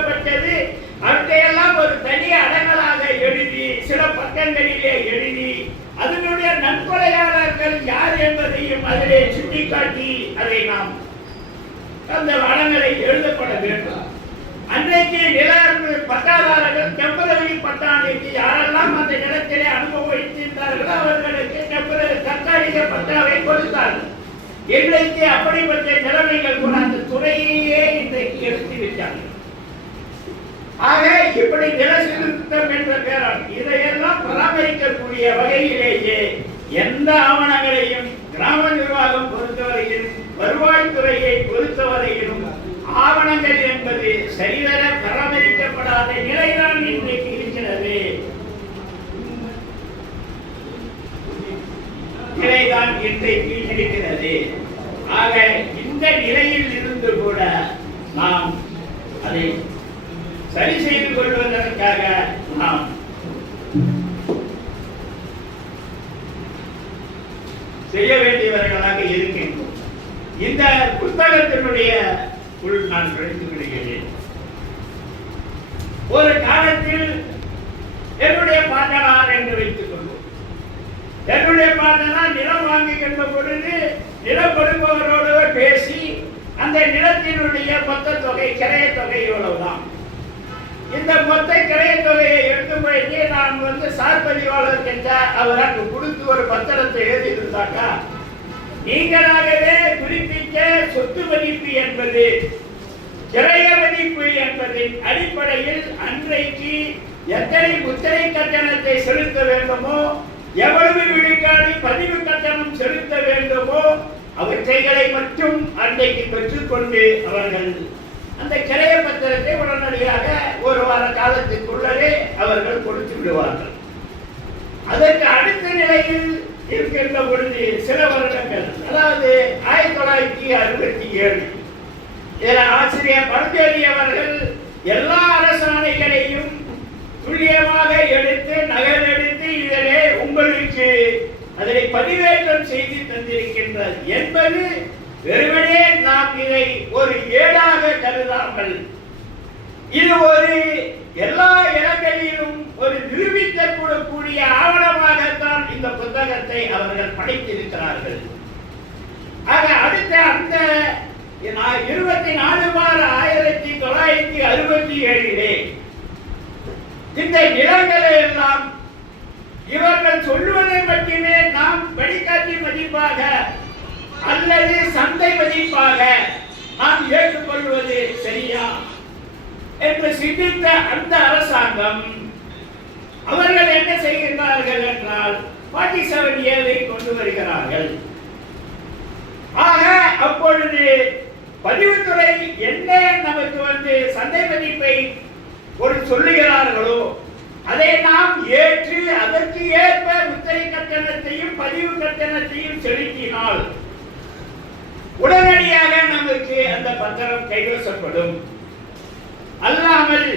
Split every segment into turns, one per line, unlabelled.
எழுதப்பட்டது அவற்றையெல்லாம் ஒரு தனி அடங்கலாக எழுதி சில பக்கங்களிலே எழுதி அதனுடைய நன்கொடையாளர்கள் யார் என்பதையும் அதிலே சுட்டிக்காட்டி அதை நாம் அந்த வளங்களை எழுதப்பட வேண்டும். அன்றைக்கு நில பட்டாதாரர்கள் டெம்பரரி பட்டாணிக்கு யாரெல்லாம் அந்த நிலத்திலே அனுபவித்திருந்தார்களோ அவர்களுக்கு டெம்பரரி தற்காலிக பட்டாவை கொடுத்தார்கள். இன்றைக்கு அப்படிப்பட்ட நிலைமைகள் கூட அந்த துறையே இன்றைக்கு எடுத்து விட்டார்கள் ஆக இப்படி நிலசீர்திருத்தம் என்ற பேரால் இதையெல்லாம் பராமரிக்கக்கூடிய வகையிலேயே எந்த ஆவணங்களையும் கிராம நிர்வாகம் பொறுத்தவரையிலும் வருவாய்த்துறையை பொறுத்தவரையிலும் ஆவணங்கள் என்பது சரிவர பராமரிக்கப்படாத நிலைதான் இன்றைக்கு இருக்கிறது. நிலைதான் இன்றைக்கு இருக்கிறது. ஆக இந்த நிலையில் இருந்து கூட நாம் அதை சரி செய்து கொள்வதற்காக. நாம் செய்ய வேண்டியவர்களாக இருக்கின்றோம். இந்த புத்தகத்தினுடைய உள் நான் நுழைந்து விடுகிறேன் ஒரு காலத்தில் என்னுடைய பாட்டனார் என்று வைத்துக் கொள்வோம். என்னுடைய பாட்டனார் நிலம் வாங்குகின்ற பொழுது நிலம் கொடுப்பவரோடு பேசி அந்த நிலத்தினுடைய மொத்த தொகை கிரைய தொகை இவ்வளவுதான் இந்த மொத்த கிரைய தொகையை எடுத்து போயிட்டு நான் வந்து சார் பதிவாளர் என்ற அவர் அங்கு கொடுத்து ஒரு பத்திரத்தை எழுதி இருந்தாக்கா நீங்களாகவே குறிப்பிட்ட சொத்து மதிப்பு என்பது கிரைய மதிப்பு என்பதின் அடிப்படையில் அன்றைக்கு எத்தனை முத்திரை கட்டணத்தை செலுத்த வேண்டுமோ எவ்வளவு விழுக்காடு பதிவு கட்டணம் செலுத்த வேண்டுமோ அவற்றைகளை மட்டும் அன்றைக்கு பெற்றுக்கொண்டு அவர்கள் அந்த கிரைய பத்திரத்தை உடனடியாக ஒரு வார காலத்திற்குள்ளே அவர்கள் கொடுத்து விடுவார்கள். அதற்கு அடுத்த நிலையில் இருக்கின்ற பொழுது சில வருடங்கள் அதாவது ஆயிரத்தி தொள்ளாயிரத்தி அறுபத்தி ஏழு இதில் ஆசிரியர் பரஞ்சோதி அவர்கள் எல்லா அரசாணைகளையும் துல்லியமாக எடுத்து நகலெடுத்து இதிலே உங்களுக்கு அதனை பதிவேற்றம் செய்து தந்திருக்கின்றது என்பது வெறுமனே நாம் இதை ஒரு ஏடாக இது ஒரு எல்லா இடங்களிலும் ஒரு நிரூபிக்க கூடிய ஆவணமாகத்தான் இந்த புத்தகத்தை அவர்கள் படைத்திருக்கிறார்கள். ஆக அடுத்த அந்த இருபத்தி நாலு மாதம் ஆயிரத்தி தொள்ளாயிரத்தி அறுபத்தி ஏழிலே இந்த நிலங்களை எல்லாம் இவர்கள் சொல்லுவதை மட்டுமே நாம் வழிகாட்டி மதிப்பாக அல்லது சந்தை மதிப்பாக நாம் ஏற்றுக்கொள்வது சரியா என்று சிந்தித்த அந்த அரசாங்கம் அவர்கள் என்ன செய்கின்றார்கள் என்றால் ஃபார்ட்டி செவன் ஏவை கொண்டு வருகிறார்கள். ஆக அப்பொழுது பதிவுத்துறை என்ன நமக்கு வந்து சந்தை மதிப்பை ஒரு சொல்லுகிறார்களோ அதை நாம் ஏற்று அதற்கு ஏற்ப முத்திரை கட்டணத்தையும் பதிவு கட்டணத்தையும் செலுத்தினால் உடனடியாக பத்திரம் கைவசப்படும் அல்லாமல்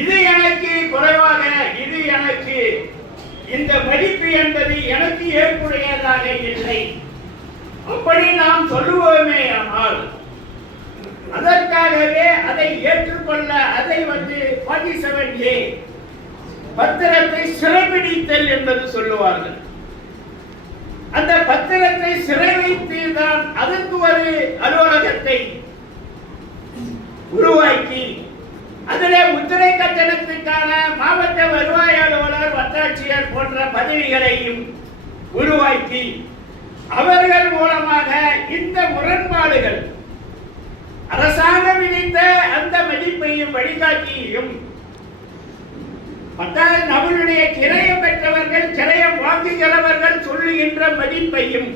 இது எனக்கு குறைவாக இது எனக்கு இந்த மதிப்பு என்பது எனக்கு ஏற்புடையதாக இல்லை. அப்படி நாம் சொல்லுவோமே ஆனால் அதற்காகவே அதை ஏற்றுக்கொள்ள அதை வந்து 47 செவன் ஏ பத்திரத்தை சிறைபிடித்தல் என்பது சொல்லுவார்கள். அந்த பத்திரத்தை சிறை வைத்து தான் அதற்கு ஒரு அலுவலகத்தை உருவாக்கி அதிலே முத்திரை கட்டணத்துக்கான மாவட்ட வருவாய் அலுவலர் வட்டாட்சியர் போன்ற பதவிகளையும் உருவாக்கி அவர்கள் மூலமாக இந்த முரண்பாடுகள் அரசாங்கம் இணைத்த அந்த மதிப்பையும் வழிகாட்டியையும் பத்தாவது நம்மளுடைய கிரயம் பெற்றவர்கள் கிரயம் வாங்குகிறவர்கள் சொல்லுகின்ற மதிப்பையும்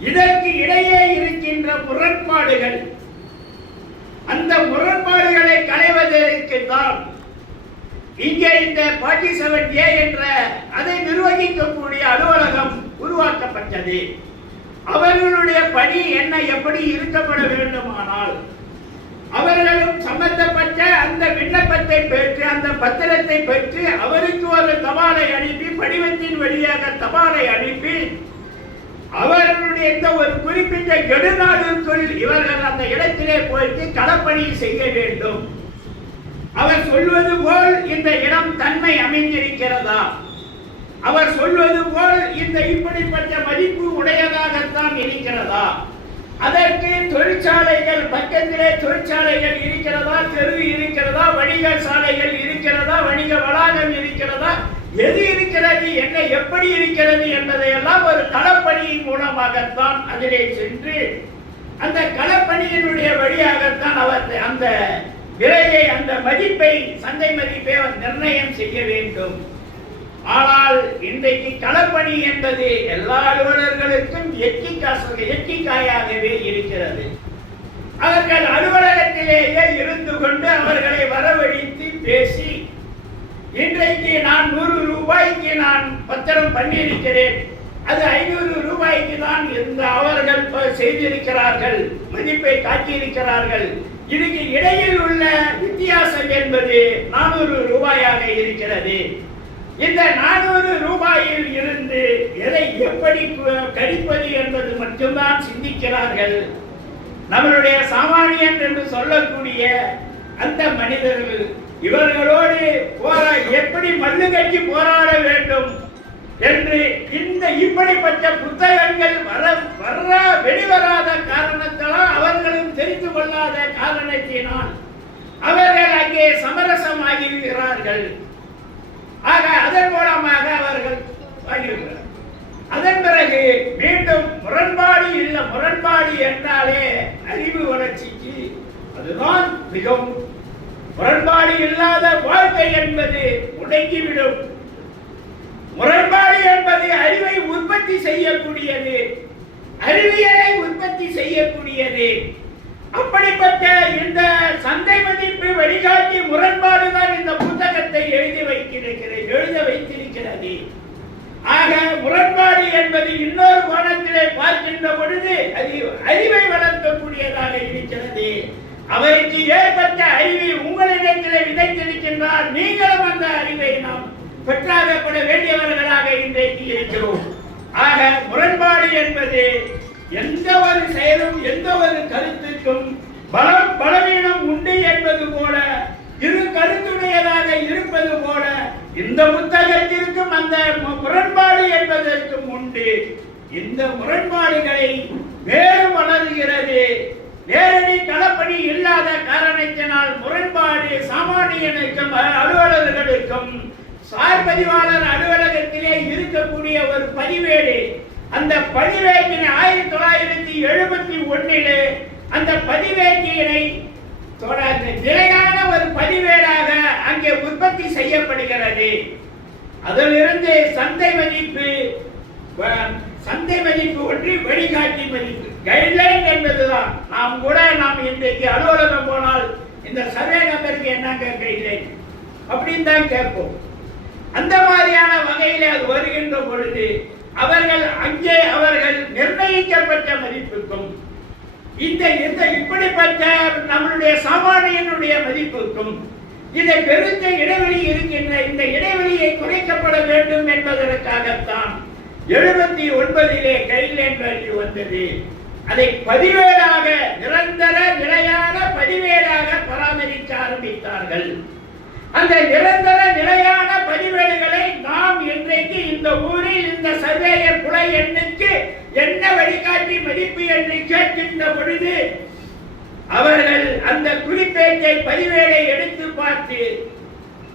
இதற்கு இடையே இருக்கின்ற முரண்பாடுகள் அந்த முரண்பாடுகளை களைவதற்கு தான் இங்கே இந்த பார்ட்டி செவன் ஏ என்ற அதை நிர்வகிக்கக்கூடிய அலுவலகம் உருவாக்கப்பட்டது. அவர்களுடைய பணி என்ன எப்படி இருக்கப்பட வேண்டுமானால் அவர்களும் சம்பந்தப்பட்ட அந்த விண்ணப்பத்தை பெற்று அந்த பத்திரத்தை பெற்று அவருக்கு ஒரு தபாலை அனுப்பி படிவத்தின் வழியாக தபாலை அனுப்பி அவர்களுடைய இந்த ஒரு குறிப்பிட்ட கெடுநாளுக்குள் இவர்கள் அந்த இடத்திலே போயிட்டு களப்பணி செய்ய வேண்டும். அவர் சொல்வது போல் இந்த இடம் தன்மை அமைந்திருக்கிறதா? அவர் சொல்வது போல் இந்த இப்படிப்பட்ட மதிப்பு உடையதாகத்தான் இருக்கிறதா? அதற்கு தொழிற்சாலைகள் பக்கத்திலே தொழிற்சாலைகள் இருக்கிறதா? தெரு இருக்கிறதா? வணிக சாலைகள் இருக்கிறதா? வணிக வளாகம் இருக்கிறதா? எது இருக்கிறது என்ன எப்படி இருக்கிறது என்பதையெல்லாம் ஒரு களப்பணியின் மூலமாகத்தான் அதிலே சென்று அந்த களப்பணியினுடைய வழியாகத்தான் அவர் அந்த விலையை அந்த மதிப்பை சந்தை மதிப்பை அவர் நிர்ணயம் செய்ய வேண்டும். ஆனால் இன்றைக்கு களப்பணி என்பது எல்லா அலுவலர்களுக்கும் எச்சிக்காசு எச்சிக்காயாகவே இருக்கிறது. அவர்கள் அலுவலகத்திலேயே இருந்து கொண்டு அவர்களை வரவழைத்து பேசி இன்றைக்கு நான் நூறு ரூபாய்க்கு நான் பத்திரம் பண்ணியிருக்கிறேன். அது ஐநூறு ரூபாய்க்கு தான் இந்த அவர்கள் செய்திருக்கிறார்கள் மதிப்பை காட்டியிருக்கிறார்கள். இதுக்கு இடையில் உள்ள வித்தியாசம் என்பது நானூறு ரூபாயாக இருக்கிறது. இந்த நானூறு ரூபாயில் இருந்து எதை எப்படி கழிப்பது என்பது மட்டும்தான் சிந்திக்கிறார்கள். நம்மளுடைய சாமானியன் என்று சொல்லக்கூடிய அந்த மனிதர்கள் இவர்களோடு போரா எப்படி மண்ணு கட்டி போராட வேண்டும் என்று இந்த இப்படிப்பட்ட புத்தகங்கள் வர வர வெளிவராத காரணத்தால் அவர்களும் தெரிந்து கொள்ளாத காரணத்தினால் அவர்கள் அங்கே சமரசமாகி இருக்கிறார்கள் ஆக அதன் மூலமாக அவர்கள் வாங்கியிருக்கிறார் அதன் பிறகு மீண்டும் முரண்பாடு இல்லை முரண்பாடு என்றாலே அறிவு வளர்ச்சிக்கு அதுதான் மிகவும் முரண்பாடு இல்லாத வாழ்க்கை என்பது முடங்கிவிடும். முரண்பாடு என்பது அறிவை உற்பத்தி செய்யக்கூடியது. அறிவியலை உற்பத்தி செய்யக்கூடியது. அப்படிப்பட்ட இந்த சந்தை மதிப்பு வழிகாட்டி முரண்பாடுதான் இந்த புத்தகத்தை எழுதி வைத்திருக்கிறது எழுத வைத்திருக்கிறது. ஆக முரண்பாடு என்பது இன்னொரு கோணத்திலே பார்க்கின்ற பொழுது அது அறிவை வளர்க்கக்கூடியதாக இருக்கிறது. அவருக்கு ஏற்பட்ட அறிவை உங்களிடத்திலே விதைத்திருக்கின்றார். நீங்களும் அந்த அறிவை நாம் பெற்றாகப்பட வேண்டியவர்களாக இன்றைக்கு இருக்கிறோம். ஆக முரண்பாடு என்பது எந்த ஒரு செயலும் எந்த ஒரு கருத்துக்கும் பலம் பலவீனம் உண்டு என்பது போல இரு கருத்துடையதாக இருப்பது போல இந்த புத்தகத்திற்கும் அந்த முரண்பாடு என்பதற்கும் உண்டு. இந்த முரண்பாடுகளை மேலும் வளர்கிறது நேரடி களப்பணி இல்லாத காரணத்தினால் முரண்பாடு சாமானியனுக்கும் அ- அலுவலர்களுக்கும் சார் பதிவாளர் அலுவலகத்திலே இருக்கக்கூடிய ஒரு பதிவேடு. அந்த பதிவேட்டினை ஆயிரத்தி தொள்ளாயிரத்தி எழுபத்தி ஒன்னிலே அந்த பதிவேட்டினை தொடர்ந்து நிலையான ஒரு பதிவேடாக அங்கே உற்பத்தி செய்யப்படுகிறது. அதிலிருந்து சந்தை மதிப்பு வ- சந்தை மதிப்பு ஒன்று வழிகாட்டி மதிப்பு. கைட்லைன் என்பதுதான். நாம் கூட நாம் இன்றைக்கு அலுவலகம் போனால் இந்த சர்வே நம்பருக்கு என்னங்க கைட்லைன் அப்படின்னு தான் கேட்போம். அந்த மாதிரியான வகையில் அது வருகின்ற பொழுது அவர்கள் அங்கே அவர்கள் நிர்ணயிக்கப்பட்ட மதிப்புக்கும் இந்த இந்த இப்படிப்பட்ட நம்மளுடைய சாமானியனுடைய மதிப்புக்கும் இதை பெருத்த இடைவெளி இருக்கின்ற இந்த இடைவெளியை குறைக்கப்பட வேண்டும் என்பதற்காகத்தான் எழுபத்தி ஒன்பதிலே கைட்லைன் வேல்யூ வந்தது. அதை பதிவேடாக நிரந்தர நிலையான பதிவேடாக பராமரிக்க ஆரம்பித்தார்கள் அந்த நிரந்தர நிலையான பதிவேடுகளை நாம் இன்றைக்கு இந்த ஊரில் இந்த சர்வேயர் புலை எண்ணுக்கு என்ன வழிகாட்டி மதிப்பு என்று கேட்கின்ற பொழுது அவர்கள் அந்த குறிப்பேட்டை பதிவேடை எடுத்து பார்த்து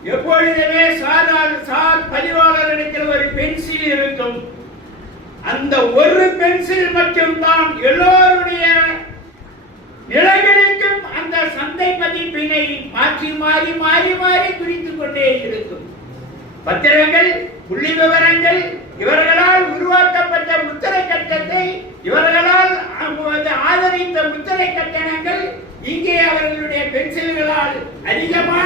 எப்பொழுதுமே சாதாரண சார் பதிவாளரிடத்தில் ஒரு பென்சில் இருக்கும். அந்த ஒரு பென்சில் மட்டும்தான் எல்லோருடைய நிலைகளுக்கும் அந்த சந்தை மதிப்பினை மாற்றி மாறி மாறி மாறி குறித்துக் கொண்டே இருக்கும். பத்திரங்கள் புள்ளி விவரங்கள் இவர்களால் உருவாக்கப்பட்ட முத்திரை கட்டத்தை இவர்களால் ஆதரித்த முத்திரை கட்டணங்கள் இங்கே அவர்களுடைய பென்சில்களால் அதிகமாக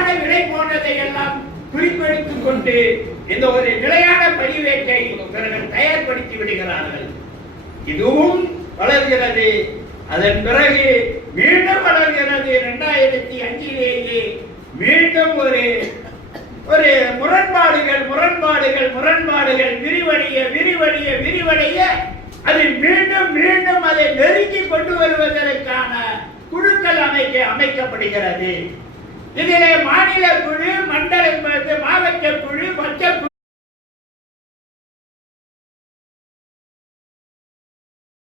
கொண்டு இந்த ஒரு நிலையான பதிவேட்டை இவர்கள் தயார்படுத்தி விடுகிறார்கள். இதுவும் வளர்கிறது. அதன் பிறகு மீண்டும் வளர்கிறது. இரண்டாயிரத்தி அஞ்சிலேயே மீண்டும் ஒரு ஒரு முரண்பாடுகள் முரண்பாடுகள் முரண்பாடுகள் விரிவடைய விரிவடைய விரிவடைய அது மீண்டும் மீண்டும் அதை நெருக்கி கொண்டு வருவதற்கான குழுக்கள் அமைக்க அமைக்கப்படுகிறது. இதிலே மாநில குழு மண்டல மாவட்ட குழு வட்ட குழு